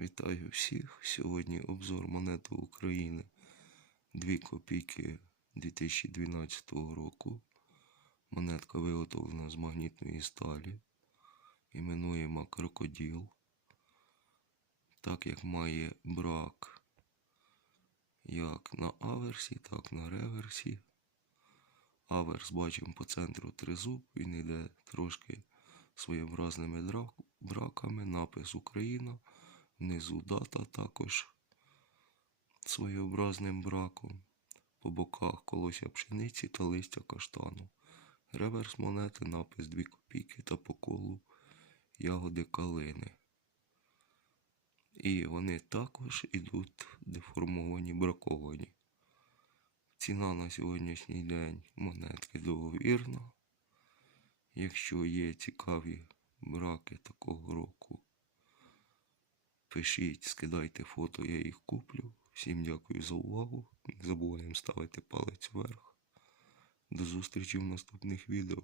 Вітаю всіх. Сьогодні обзор монети України 2 копійки 2012 року. Монетка виготовлена з магнітної сталі. Іменуємо крокодил. Так як має брак як на аверсі, так на реверсі. Аверс бачимо по центру тризуб, він йде трошки своєобразними браками, напис Україна, внизу дата також своєобразним браком, по боках колося пшениці та листя каштану. Реверс монети, напис 2 копійки та по колу ягоди калини. І вони також ідуть деформовані, браковані. Ціна на сьогоднішній день монетки договірна. Якщо є цікаві браки такого року, пишіть, скидайте фото, я їх куплю. Всім дякую за увагу. Не забуваємо ставити палець вверх. До зустрічі в наступних відео.